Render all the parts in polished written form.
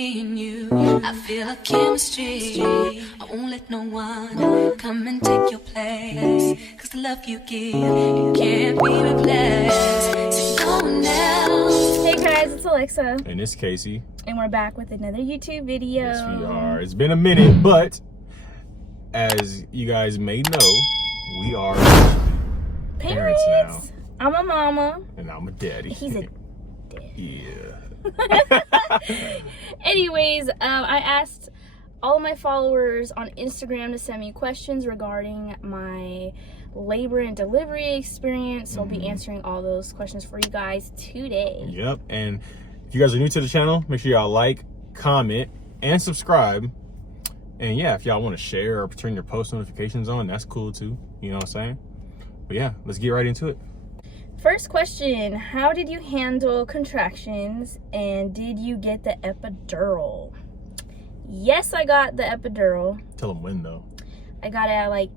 me and you, I feel a chemistry. I won't let no one come and take your place, 'cause the love you give, it can't be replaced. So no one else. Hey guys, it's Alexa. And it's Casey. And we're back with another YouTube video. Yes, we are. It's been a minute, but as you guys may know, we are parents now. I'm a mama. And I'm a daddy. He's a Yeah. Anyways, I asked all of my followers on Instagram to send me questions regarding my labor and delivery experience. So I'll be answering all those questions for you guys today. Yep. And if you guys are new to the channel, make sure y'all like, comment, and subscribe. And yeah, if y'all want to share or turn your post notifications on, that's cool too. You know what I'm saying? But yeah, let's get right into it. First question, how did you handle contractions, and did you get the epidural? Yes, I got the epidural. Tell them when though. I got it at like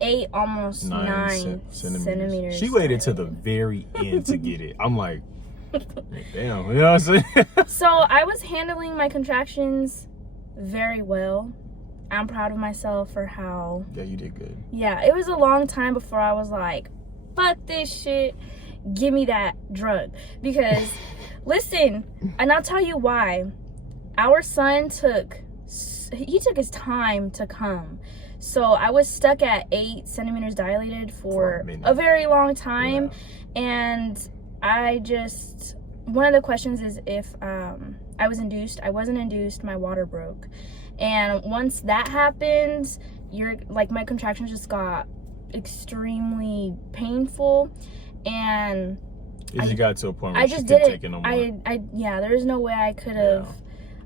8, almost 9 centimeters. She waited to the very end to get it. I'm like, damn, you know what I'm saying? So I was handling my contractions very well. I'm proud of myself for how... Yeah, you did good. Yeah, it was a long time before I was like, fuck this shit, give me that drug. Because listen, and I'll tell you why. Our son took his time to come, so I was stuck at 8 centimeters dilated for a very long time. And I just, one of the questions is if I was induced. I wasn't induced, my water broke, and once that happened, my contractions just got extremely painful, and you got to a point where I just did it. No yeah, there's no way I could have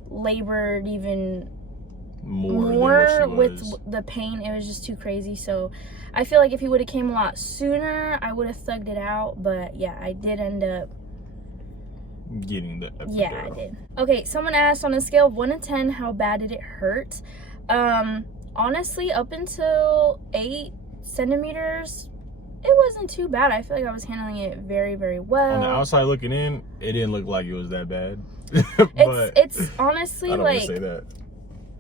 labored even more with the pain. It was just too crazy. So I feel like if he would have came a lot sooner, I would have thugged it out. But yeah, I did end up getting the epidural. Yeah, I did. Okay, someone asked, on a scale of 1 to 10, how bad did it hurt? Honestly, up until 8 centimeters, it wasn't too bad. I feel like I was handling it very, very well. On the outside looking in, it didn't look like it was that bad. It's honestly, I don't want to say that.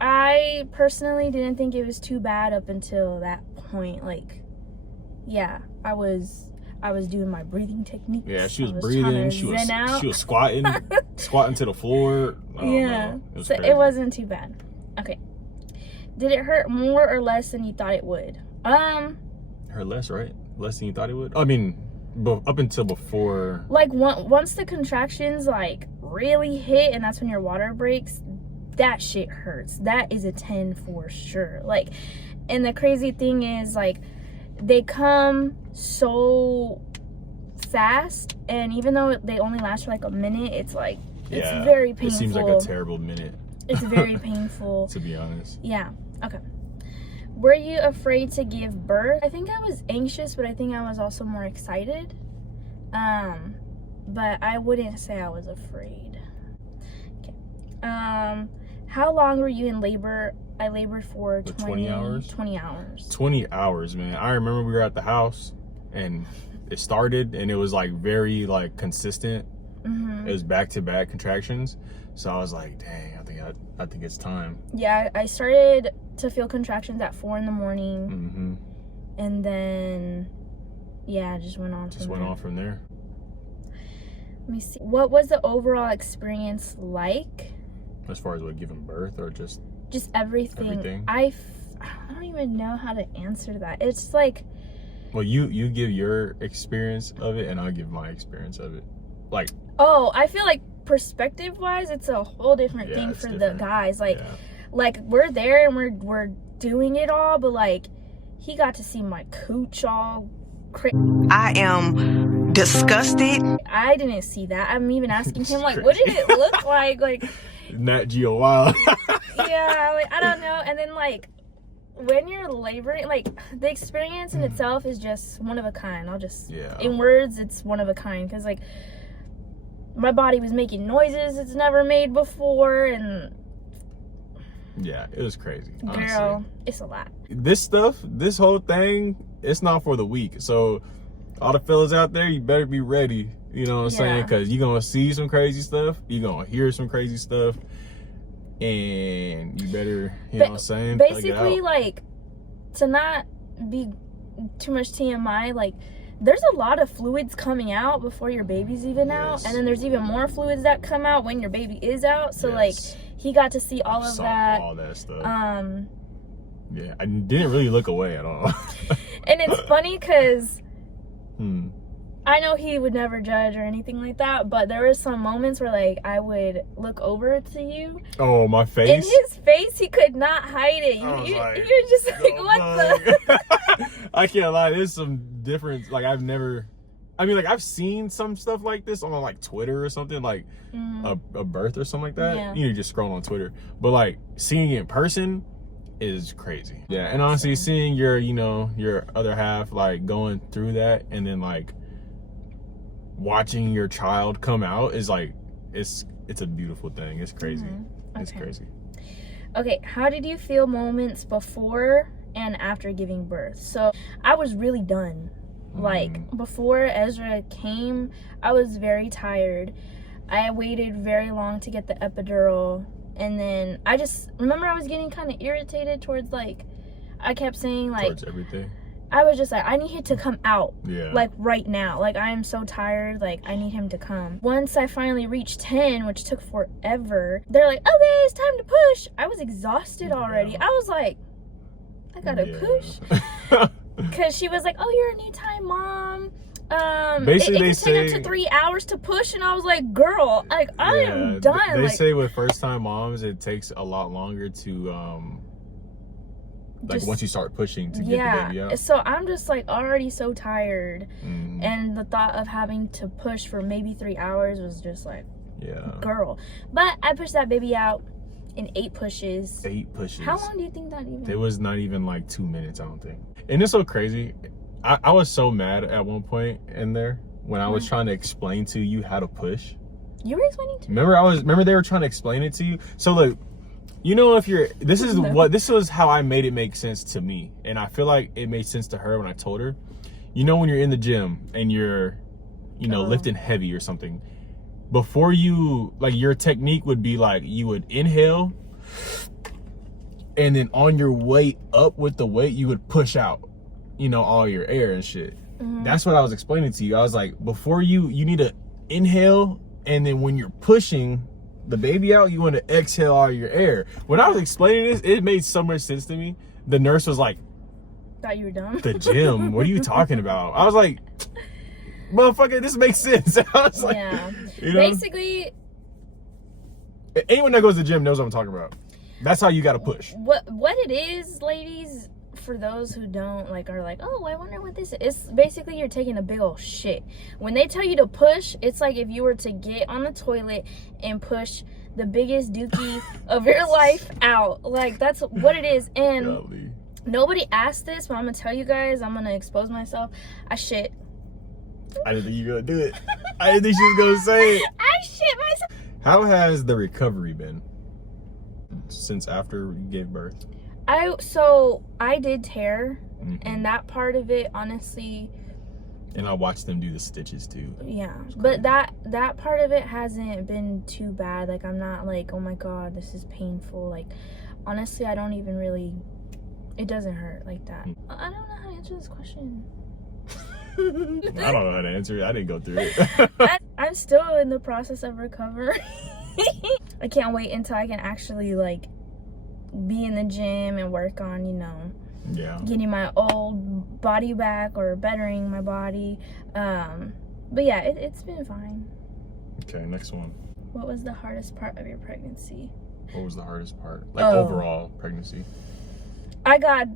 I personally didn't think it was too bad up until that point. Like, yeah, I was doing my breathing technique. Yeah, she was breathing. She was squatting to the floor. Yeah, so it wasn't too bad. Okay, did it hurt more or less than you thought it would? Hurt less, right? Less than you thought it would. I mean, up until before. Like once the contractions like really hit, and that's when your water breaks. That shit hurts. That is a 10 for sure. Like, and the crazy thing is, like, they come so fast, and even though they only last for like a minute, it's like, it's very painful. It seems like a terrible minute. It's very painful. To be honest. Yeah. Okay. Were you afraid to give birth? I think I was anxious, but I think I was also more excited. But I wouldn't say I was afraid. Okay. How long were you in labor? I labored for 20 hours. 20 hours. 20 hours, man. I remember we were at the house and it started, and it was like very like consistent. It was back-to-back contractions. So I was like, dang, I think it's time. Yeah, I started to feel contractions at 4 in the morning. And then, yeah, it just went on from there. Let me see. What was the overall experience like? As far as what, giving birth or just everything? I don't even know how to answer that. It's like, well, you give your experience of it and I'll give my experience of it. Like, oh, I feel like perspective wise, it's a whole different thing for the guys. Like, like we're there and we're doing it all, but like he got to see my cooch all crazy. I am disgusted. I didn't see that. I'm even asking him, like, what did it look like? Like, Nat Geo Wild. Yeah, like, I don't know. And then, like, when you're laboring, like, the experience in itself is just one of a kind. In words, it's one of a kind. Because, like, my body was making noises it's never made before. And yeah, it was crazy. Girl, honestly. It's a lot. This whole thing, it's not for the weak. So, all the fellas out there, you better be ready. You know what I'm saying? Because you're going to see some crazy stuff. You're going to hear some crazy stuff. and you better, you know what I'm saying? Basically, like, to not be too much TMI, like, there's a lot of fluids coming out before your baby's even out, and then there's even more fluids that come out when your baby is out. So like, he got to see all of that. All that stuff. Yeah, I didn't really look away at all. And it's funny because I know he would never judge or anything like that, but there were some moments where like I would look over to you. Oh, my face? In his face, he could not hide it. You're just like, what the? I can't lie, there's some difference. Like, I've seen some stuff like this on like Twitter or something, like a birth or something like that. Yeah. You know, just scroll on Twitter. But like, seeing it in person is crazy. Yeah, and honestly, seeing your, you know, your other half like going through that, and then like watching your child come out is like, it's a beautiful thing. It's crazy. It's crazy. Okay, how did you feel moments before and after giving birth? So I was really done. Like, before Ezra came, I was very tired. I waited very long to get the epidural, and then I just remember I was getting kind of irritated towards, like, I kept saying, like, towards everything. I was just like, I need him to come out. Yeah. Like, right now. Like, I am so tired. Like, I need him to come. Once I finally reached 10, which took forever, they're like, okay, it's time to push. I was exhausted already. Yeah. I was like, I gotta push. Because she was like, oh, you're anytime mom. Basically, it they can say take up to 3 hours to push. And I was like, girl, like, I am done. They like, say with first-time moms, it takes a lot longer to like, once you start pushing to get the baby out. So I'm just like already so tired, and the thought of having to push for maybe 3 hours was just like, girl. But I pushed that baby out in 8 pushes. 8 pushes. How long do you think that even? It was not even like 2 minutes, I don't think. And it's so crazy. I was so mad at one point in there when I was trying to explain to you how to push. You were explaining to me? Remember they were trying to explain it to you. So look, you know, this is how I made it make sense to me, and I feel like it made sense to her when I told her. You know, when you're in the gym and you're, you know, lifting heavy or something, before you, like, your technique would be like, you would inhale, and then on your way up with the weight, you would push out, you know, all your air and shit. That's what I was explaining to you. I was like, before you need to inhale, and then when you're pushing the baby out, you want to exhale all your air. When I was explaining this, it made so much sense to me. The nurse was like, thought you were dumb. The gym? What are you talking about? I was like, motherfucker, this makes sense. I was like, you know? Basically, anyone that goes to the gym knows what I'm talking about. That's how you got to push. What it is, ladies, for those who don't, like, are like, oh, I wonder what this is. It's basically you're taking a big old shit. When they tell you to push, it's like if you were to get on the toilet and push the biggest dookie of your life out. Like, that's what it is. And nobody asked this, but I'm gonna tell you guys, I'm gonna expose myself. I shit. I didn't think you were gonna do it. I didn't think she was gonna say it. I shit myself. How has the recovery been since after you gave birth? I did tear, and that part of it, honestly. And I watched them do the stitches too. Yeah, but that part of it hasn't been too bad. Like, I'm not like, oh my god, this is painful. Like, honestly, I don't even really. It doesn't hurt like that. I don't know how to answer this question. I don't know how to answer it. I didn't go through it. I'm still in the process of recovery. I can't wait until I can actually, like, be in the gym and work on, you know, getting my old body back or bettering my body. But yeah, it's been fine. Okay, next one. What was the hardest part of your pregnancy? What was the hardest part? Like, overall pregnancy? I got...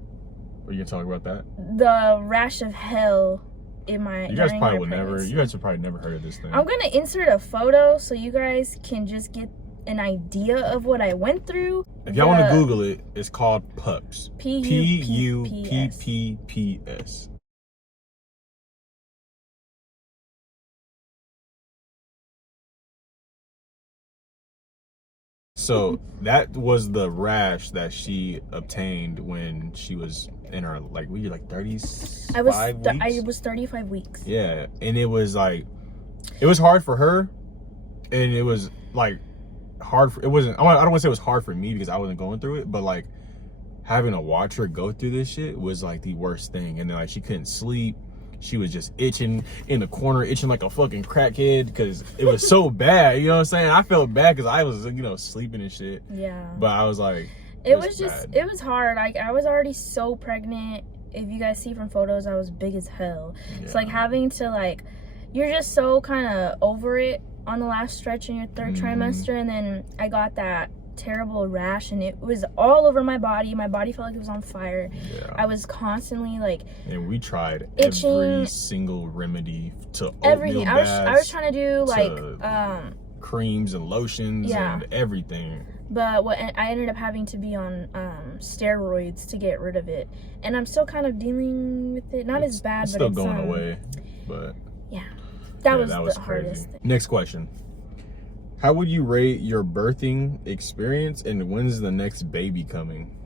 Are you gonna talk about that? The rash of hell in my... You guys probably you guys have probably never heard of this thing. I'm gonna insert a photo so you guys can just get an idea of what I went through. If y'all want to Google it, it's called PUPPS. P-U-P-P-P-S. So that was the rash that she obtained when she was in her, like, we were like 35 weeks? I was 35 weeks. Yeah, and it was like, it was hard for her, and it was like, hard for, it wasn't, I don't want to say it was hard for me because I wasn't going through it, but like having to watch her go through this shit was like the worst thing. And then like she couldn't sleep. She was just itching in the corner, itching like a fucking crackhead because it was so bad. You know what I'm saying? I felt bad because I was, you know, sleeping and shit. Yeah. But I was like, it was just, it was hard. Like, I was already so pregnant. If you guys see from photos, I was big as hell. Yeah. It's like having to, like, you're just so kind of over it on the last stretch in your third trimester. And then I got that terrible rash and it was all over my body. My body felt like it was on fire. Yeah. I was constantly like, and we tried itching, every single remedy to everything. I was trying to do like creams and lotions and everything. But what I ended up having to be on steroids to get rid of it, and I'm still kind of dealing with it. Not as bad, it's but still it's going away. But yeah, that was crazy. Hardest thing. Next question. How would you rate your birthing experience, and when's the next baby coming?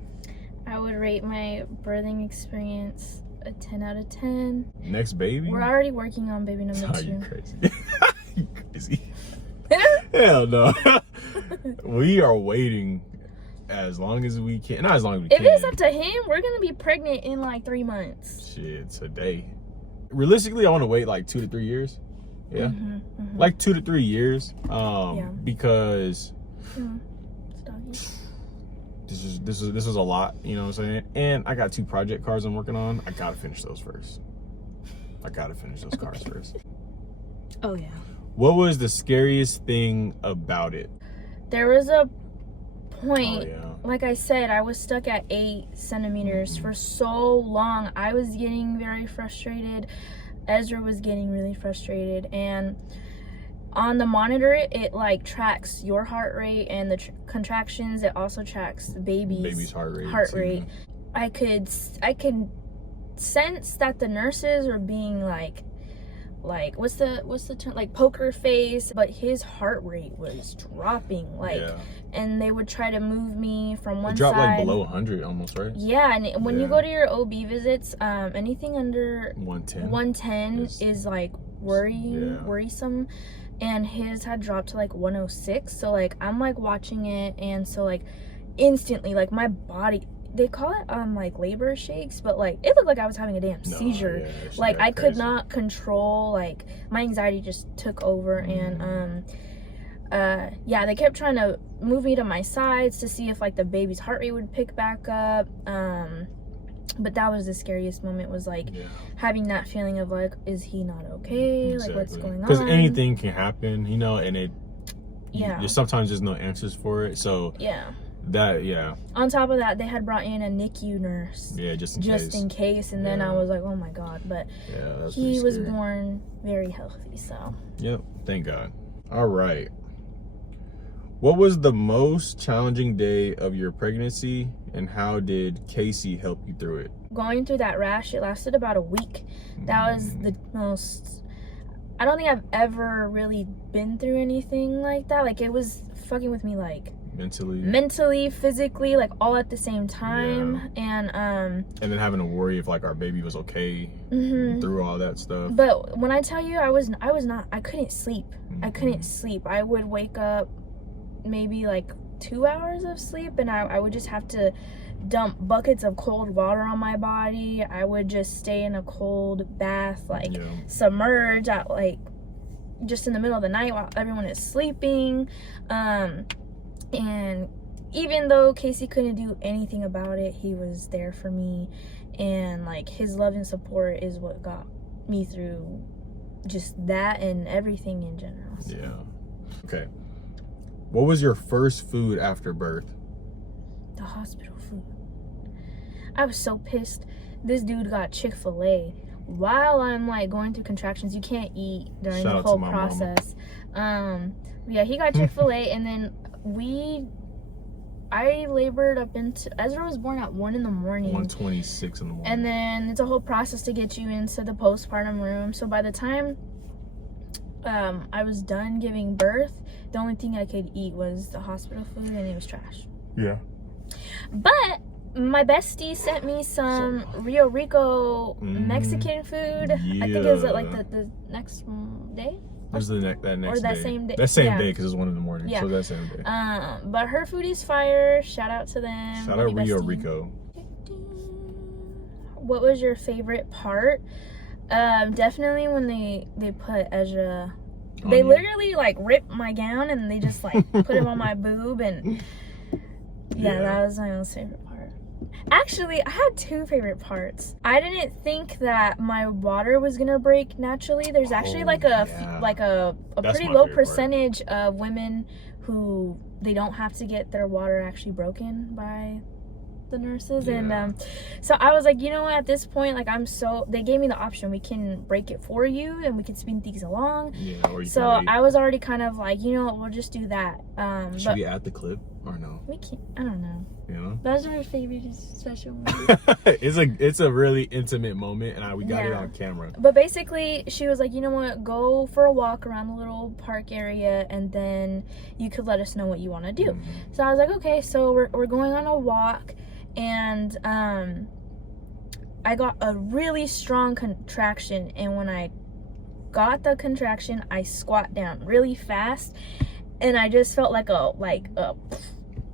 I would rate my birthing experience a 10 out of 10. Next baby? We're already working on baby number 2. Oh, you crazy. You crazy. Hell no. We are waiting as long as we can. Not as long as we can. If it's up to him, we're going to be pregnant in like 3 months. Shit, today. Realistically, I want to wait like 2 to 3 years. Yeah, like 2 to 3 years, because this was a lot, you know what I'm saying? And I got 2 project cards I'm working on. I gotta finish those first. Cards first. Oh yeah. What was the scariest thing about it? There was a point, like I said, I was stuck at 8 centimeters for so long. I was getting very frustrated. Ezra was getting really frustrated, and on the monitor it like tracks your heart rate and the contractions. It also tracks the baby's heart rate. I could sense that the nurses were being like what's the term, like poker face, but his heart rate was dropping and they would try to move me from one side. Like below 100 almost, right? Yeah, and when you go to your OB visits, anything under 110 is like worrisome, and his had dropped to like 106. So like I'm like watching it, and so like instantly like my body, they call it like labor shakes, but like it looked like I was having a damn seizure. Like I could not control, like my anxiety just took over. And they kept trying to move me to my sides to see if like the baby's heart rate would pick back up. But that was the scariest moment, was like having that feeling of like, is he not okay? Exactly. Like what's going on? Because anything can happen, you know, and sometimes there's no answers for it. So on top of that, they had brought in a NICU nurse, just in case. And then I was like, oh my god. But he was born very healthy, so thank God. All right, what was the most challenging day of your pregnancy, and how did Casey help you through it? Going through that rash, it lasted about a week. That was the most, I don't think I've ever really been through anything like that. Like, it was fucking with me, like mentally, physically, like all at the same time. And then having to worry if like our baby was okay through all that stuff. But when I tell you, I couldn't sleep. I would wake up maybe like 2 hours of sleep, and I would just have to dump buckets of cold water on my body. I would just stay in a cold bath, like submerged at like just in the middle of the night while everyone is sleeping. And even though Casey couldn't do anything about it, he was there for me, and like his love and support is what got me through just that and everything in general. So. Okay. What was your first food after birth? The hospital food. I was so pissed. This dude got ChickfilA while I'm like going through contractions. You can't eat during the whole process. He got ChickfilA, and then I labored up into, Ezra was born at 1 in the morning. 1:26 in the morning. And then it's a whole process to get you into the postpartum room. So by the time I was done giving birth, the only thing I could eat was the hospital food, and it was trash. Yeah. But my bestie sent me some Rio Rico Mexican food. I think it was like the next day. was that next or that day. same day. That same Yeah. day, because it was 1 in the morning. Yeah. So that same day. But her foodie's fire. Shout out to them. Shout Love out you, Rio bestie. Rico. What was your favorite part? Definitely when they put Ezra. They literally like ripped my gown and they just like put him on my boob, and yeah, that was my most favorite part. Actually, I had 2 favorite parts. I didn't think that my water was gonna break naturally. There's actually like a pretty low percentage of women who they don't have to get their water actually broken by the nurses. And so I was like, you know what, at this point, like they gave me the option, we can break it for you and we can speed things along. So I was already kind of like, you know what, we'll just do that. Should we add the clip or no? We can't, I don't know. You know, that's my favorite special moment. it's a really intimate moment, and we got it on camera. But basically she was like, you know what, go for a walk around the little park area and then you could let us know what you want to do. So I was like, okay. So we're going on a walk, and I got a really strong contraction, and when I got the contraction, I squat down really fast, and I just felt like a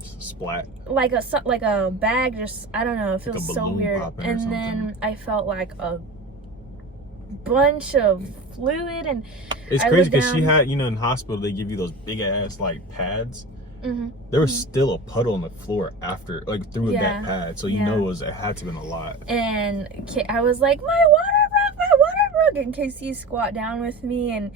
splat, like a bag, just, I don't know, it feels like so weird. And then I felt like a bunch of fluid, and it's crazy because she had, you know, in hospital they give you those big ass like pads. There was still a puddle on the floor after, like, through that pad, so you know it had to have been a lot. And I was like, my water broke, and Casey squat down with me, and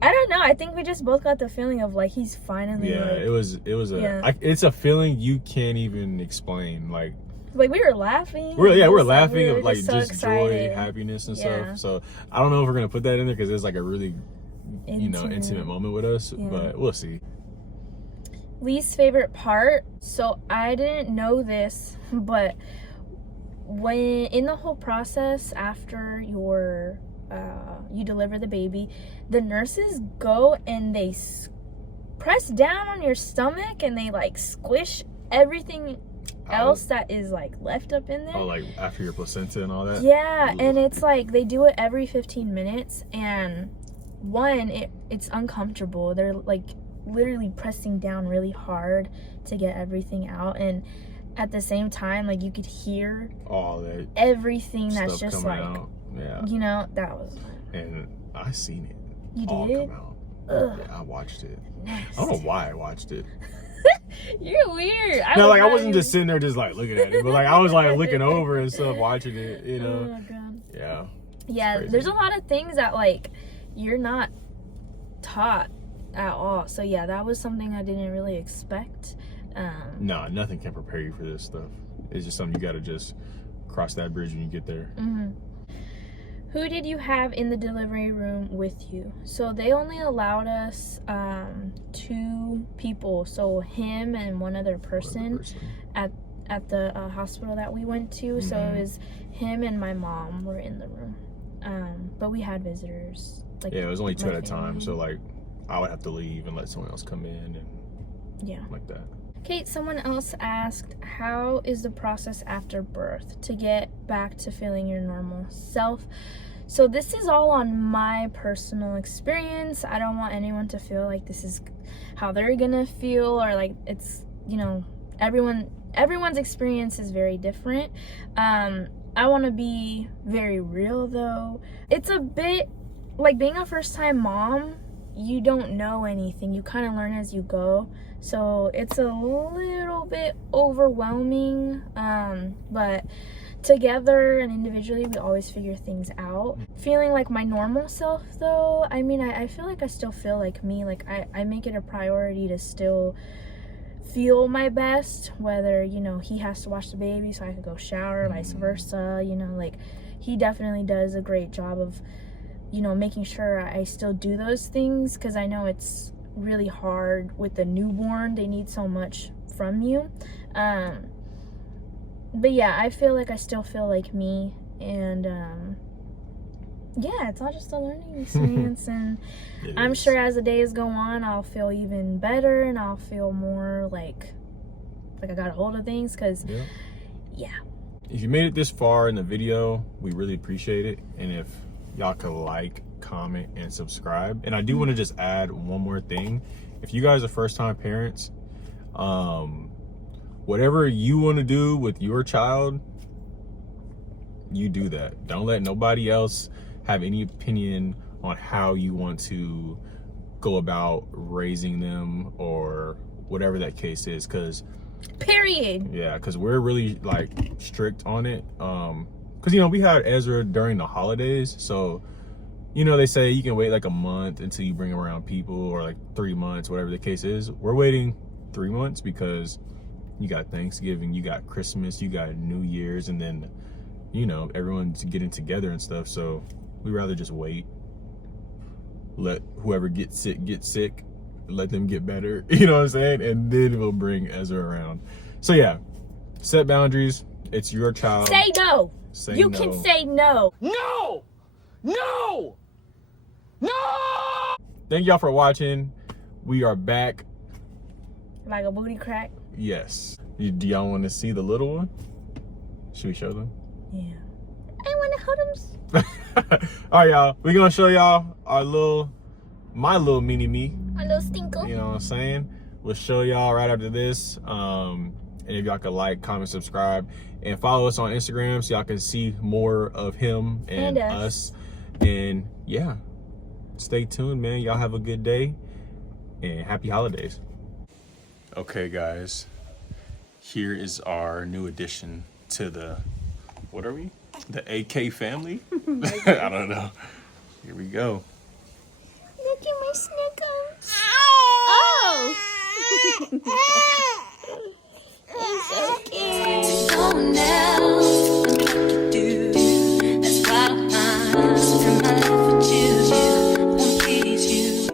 I don't know, I think we just both got the feeling of like he's finally it's a feeling you can't even explain. Like we were laughing. We're laughing of like so just excited. joy, happiness and stuff. So I don't know if we're gonna put that in there because it's like a really intimate moment with us, but we'll see. Least favorite part. So I didn't know this, but when in the whole process after you deliver the baby, the nurses go and they press down on your stomach and they like squish everything else that is like left up in there. Oh, like after your placenta and all that? Yeah. And it's like they do it every 15 minutes, and it's uncomfortable. They're like literally pressing down really hard to get everything out, and at the same time, like, you could hear all that everything that's just like out. You know, that was, and I seen it. You all did? Come out. Yeah, I watched it. Nasty. I don't know why I watched it. You're weird. I wasn't just sitting there just like looking at it, but like I was like looking over and stuff, watching it, you know. Oh God. Yeah, there's a lot of things that like you're not taught at all. So yeah, that was something I didn't really expect. No, nothing can prepare you for this stuff. It's just something you got to just cross that bridge when you get there. Who did you have in the delivery room with you? So they only allowed us 2 people. So him and one other person. At the hospital that we went to. So it was him and my mom were in the room. But we had visitors. Like, it was only 2 at a time. So like I would have to leave and let someone else come in and like that. Kate, someone else asked, how is the process after birth to get back to feeling your normal self? So this is all on my personal experience. I don't want anyone to feel like this is how they're gonna feel, or like it's, you know, everyone's experience is very different. I want to be very real though. It's a bit like being a first-time mom. You don't know anything. You kind of learn as you go. So it's a little bit overwhelming. But together and individually, we always figure things out. Feeling like my normal self though, I mean, I feel like I still feel like me. Like I make it a priority to still feel my best, whether, you know, he has to watch the baby so I could go shower, vice versa. You know, like he definitely does a great job of, you know, making sure I still do those things, because I know it's really hard with the newborn. They need so much from you. But yeah, I feel like I still feel like me, and yeah, it's all just a learning experience. And I'm sure as the days go on, I'll feel even better, and I'll feel more like I got a hold of things, because if you made it this far in the video, we really appreciate it. And if y'all could like comment, and subscribe. And I do want to just add one more thing. If you guys are first-time parents, whatever you want to do with your child, you do that. Don't let nobody else have any opinion on how you want to go about raising them or whatever that case is, because period. Yeah, because we're really like strict on it. Because you know, we had Ezra during the holidays, so you know, they say you can wait like a month until you bring around people, or like 3 months, whatever the case is. We're waiting 3 months because you got Thanksgiving, you got Christmas, you got New Year's, and then, you know, everyone's getting together and stuff. So we rather just wait, let whoever gets sick, let them get better, you know what I'm saying? And then we'll bring Ezra around. So yeah, set boundaries. It's your child. Say no. You no. can say no. No! No! No! Thank y'all for watching. We are back. Like a booty crack? Yes. Do y'all want to see the little one? Should we show them? Yeah. I want to hold them. All right, y'all. We're going to show y'all my little mini-me. My little stinker. You know what I'm saying? We'll show y'all right after this. And if y'all could like, comment, subscribe, and follow us on Instagram so y'all can see more of him and us. And yeah, stay tuned, man. Y'all have a good day and happy holidays. Okay, guys, here is our new addition to the, what are we? The AK family? I don't know. Here we go. Look at my snicker.